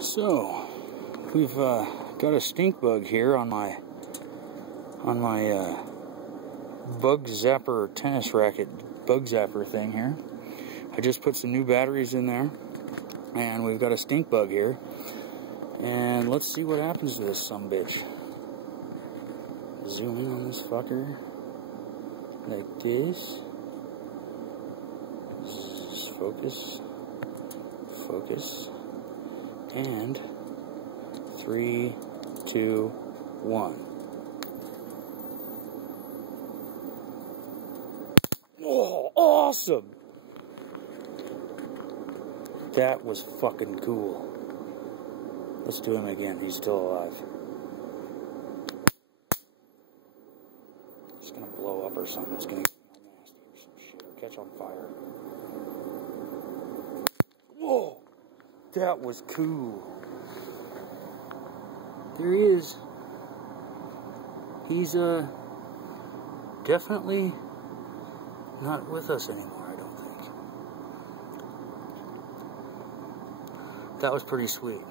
So, we've got a stink bug here on my bug zapper tennis racket bug zapper thing here. I just put some new batteries in there, and we've got a stink bug here. And let's see what happens to this sumbitch. Zoom in on this fucker like this. Focus, focus, and 3, 2, 1. Oh, awesome! That was fucking cool. Let's do him again. He's still alive. It's gonna blow up or something. It's gonna get real nasty or some shit or catch on fire. Whoa! That was cool. There he is. He's definitely not with us anymore, I don't think. That was pretty sweet.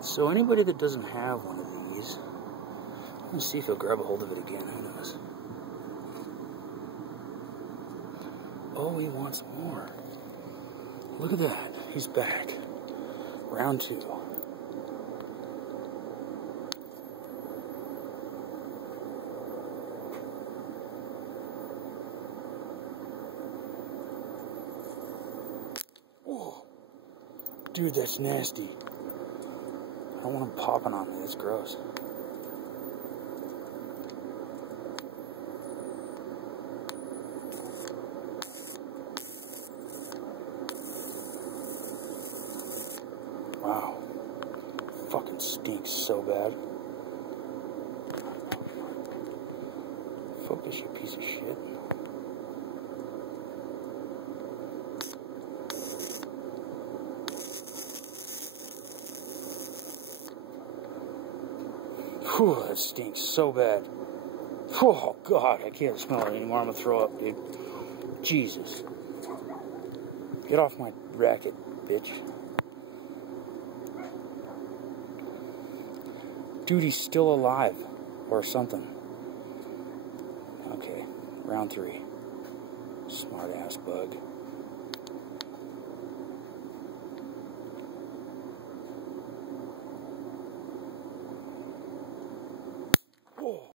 So anybody that doesn't have one of these, let me see if he'll grab a hold of it again. Who knows? Oh, he wants more. Look at that. He's back. Round 2. Whoa. Dude, that's nasty. I don't want him popping on me. That's gross. Wow. Fucking stinks so bad. Focus, you piece of shit. Whew, that stinks so bad. Oh, God, I can't smell it anymore. I'm gonna throw up, dude. Jesus. Get off my racket, bitch. Dude, he's still alive. Or something. Okay, round 3. Smart ass bug.